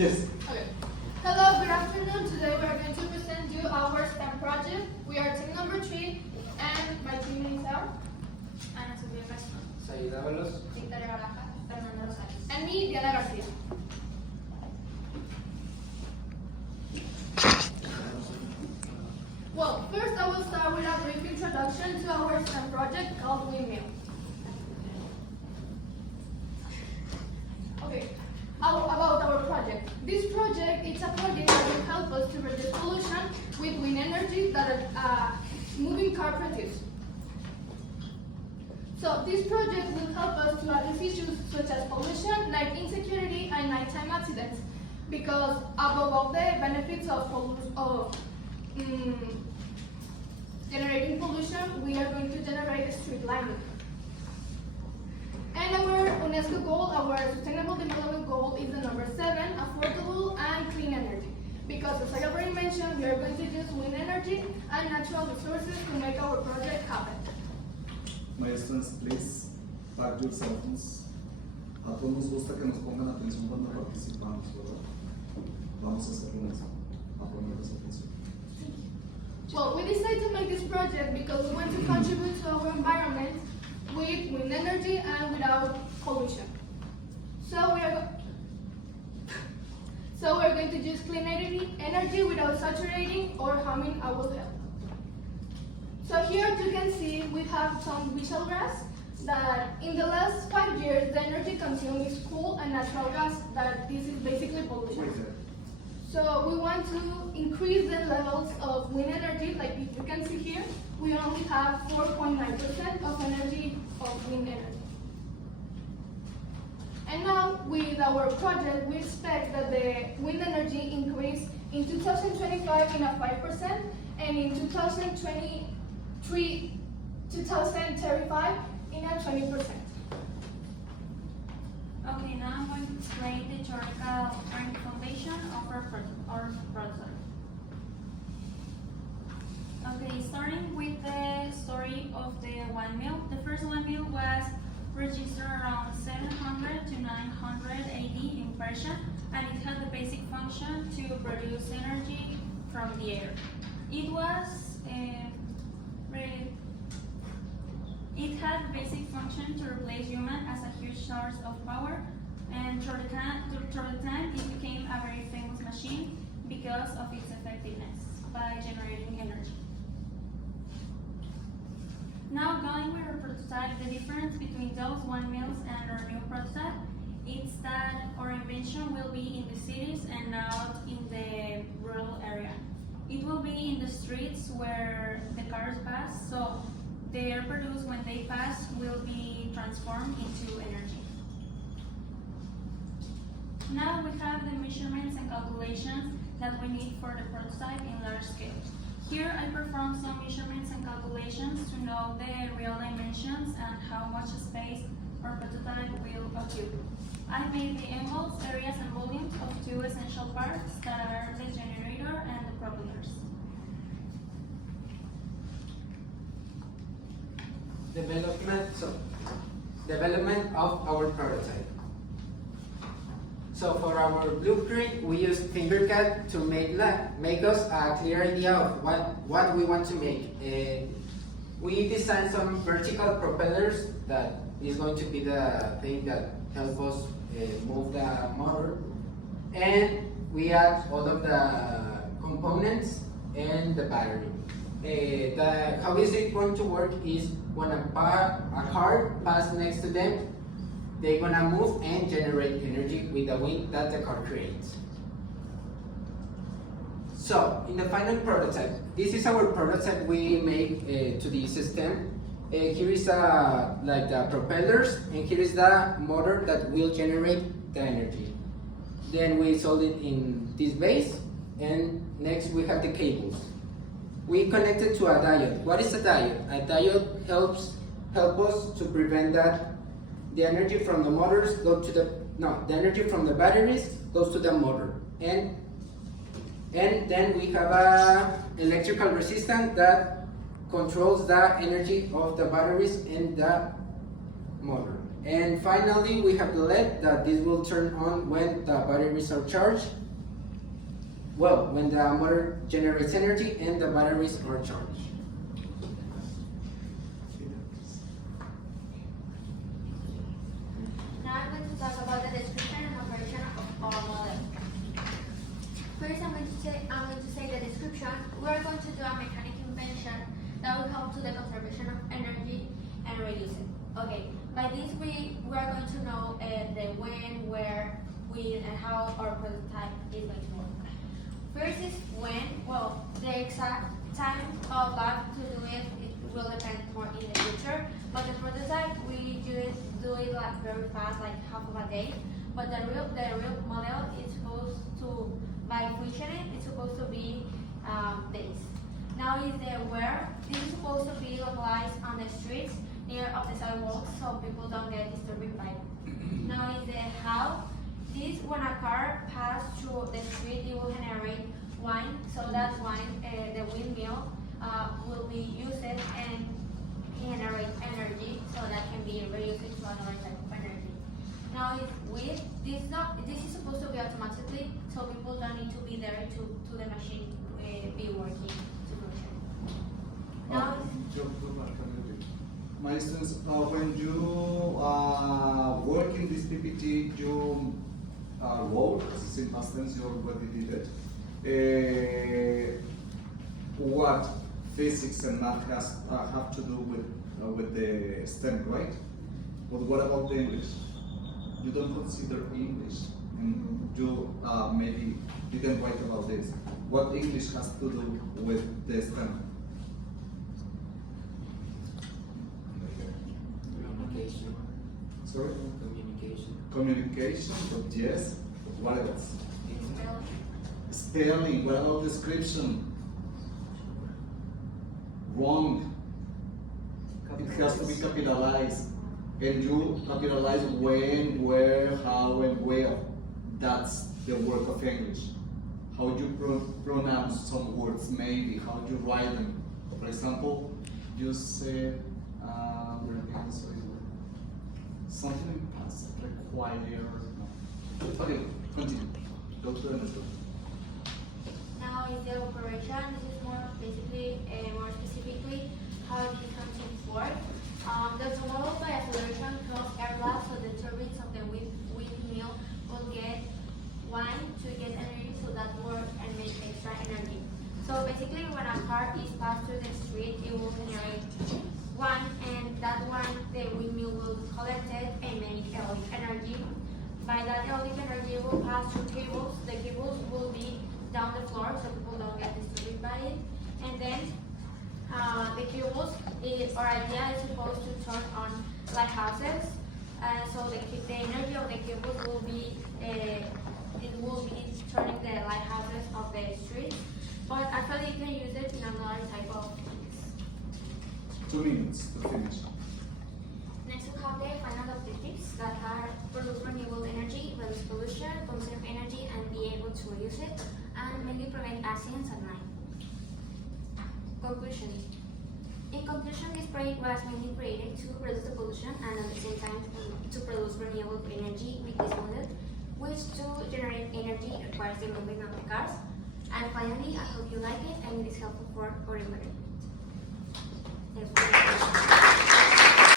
Yes. Okay. Hello, good afternoon. Today we are going to present you our STEM project. We are team number 3, and my team names are Ana Sofía Castro, Sayid Ábalos. Victoria Baraja, Fernando Rosales, and me, Diana Garcia. Well, first I will start with a brief introduction to our STEM project called WindMill. Okay, about our project. This project is a project that will help us to reduce pollution with wind energy that a moving car produces. So this project will help us to address issues such as pollution, night insecurity, and nighttime accidents. Because above all the benefits of generating pollution, we are going to generate street lighting. And our UNESCO goal, our Sustainable Development Goal, is the number 7, affordable and clean energy. Because as I already mentioned, we are going to use wind energy and natural resources to make our project happen. My students, please pack your cell phones. A todos nos gusta que nos pongan atención cuando participamos, ¿verdad? Vamos a hacerlo eso, a ponerles atención. Well, we decided to make this project because we want to contribute to our environment with wind energy and without pollution. So we're going to use clean energy without saturating or harming our health. So here you can see we have some visual graphs that in the last 5 years the energy consumed is coal and natural gas, that this is basically pollution. So we want to increase the levels of wind energy. Like if you can see here, we only have 4.9% of energy of wind energy. And now with our project, we expect that the wind energy increase in 2025 in a 5% and in 2035 in a 20%. Okay, now I'm going to explain the theoretical foundation of our prototype. Okay, starting with the story of the WindMill. The first WindMill was registered around 700 to 900 AD in Persia, and it had the basic function to produce energy from the air. It had the basic function to replace human as a huge source of power, and through the time it became a very famous machine because of its effectiveness by generating energy. Now going with our prototype, the difference between those windmills and our new prototype is that our invention will be in the cities and not in the rural area. It will be in the streets where the cars pass, so the air produced when they pass will be transformed into energy. Now we have the measurements and calculations that we need for the prototype in large scale. Here I performed some measurements and calculations to know the real dimensions and how much space our prototype will occupy. I made the envelopes, areas, and volumes of 2 essential parts that are the generator and the propellers. Development of our prototype. So for our blueprint, we use FingerCAD to make us a clear idea of what we want to make. We designed some vertical propellers that is going to be the thing that helps us move the motor, and we add all of the components and the battery. How is it going to work is when a car passes next to them, they're gonna move and generate energy with the wind that the car creates. So, in the final prototype, this is our prototype we make to the system. Here is like the propellers, and here is the motor that will generate the energy. Then we solder it in this base, and next we have the cables. We connect it to a diode. What is a diode? A diode helps us to prevent that the energy from the motors go to the energy from the batteries goes to the motor, and then we have a electrical resistance that controls the energy of the batteries and the motor. And finally, we have the LED that this will turn on when the batteries are charged. Well, when the motor generates energy and the batteries are charged. Now I'm going to talk about the description and operation of our model. First, I'm going to say the description. We are going to do a mechanic invention that will help to the conservation of energy and reduce it. Okay, by this we are going to know the when, where, and how our prototype is going to work. First is when. Well, the exact time of life to do it will depend more in the future. But the prototype we just do it like very fast, like half of a day. But the real model is supposed to, by pushing it, it's supposed to be days. Now is the where. This is supposed to be localized on the streets near of the sidewalks so people don't get disturbed by it. Now is the how. This when a car passes through the street, it will generate wine, so that wine, the windmill, will be used and generate energy, so that can be reused to another type of energy. Now is with. This is supposed to be automatically, so people don't need to be there to the machine be working to function. Now my students, when you work in this PPT, you wrote, as in past tense, you already did it. What physics and math have to do with the STEM, right? But what about the English? You don't consider English, and you maybe didn't write about this. What English has to do with the STEM? Communication. Sorry? Communication. Communication, but yes. But what else? Spelling. What about description? Wrong. It has to be capitalized. And you capitalize when, where, how, and where. That's the work of English. How you pronounce some words, maybe. How you write them. For example, you said, something in past require. No. Okay, continue. Go to the next one. Now is the operation. This is more specifically how these functions work. The tomorrow by acceleration close air blast, so the turbines of the windmill will get wine to get energy, so that work and make extra energy. So basically, when a car is passed through the street, it will generate wine, and that wine, the windmill will collect it and make electric energy. By that electric energy will pass through cables. The cables will be down the floor, so people don't get disturbed by it. And then the cables, our idea is supposed to turn on lighthouses. So the energy of the cables will be turning the lighthouses of the street. But actually, you can use it in another type of things. 2 minutes to finish. Next, we have the final objectives that are produce renewable energy, reduce pollution, conserve energy, and be able to reuse it, and mainly prevent accidents at night. Conclusion. In conclusion, this project was mainly created to reduce the pollution and at the same time to produce renewable energy with this model, which to generate energy requires the movement of the cars. And finally, I hope you like it and it is helpful for our environment.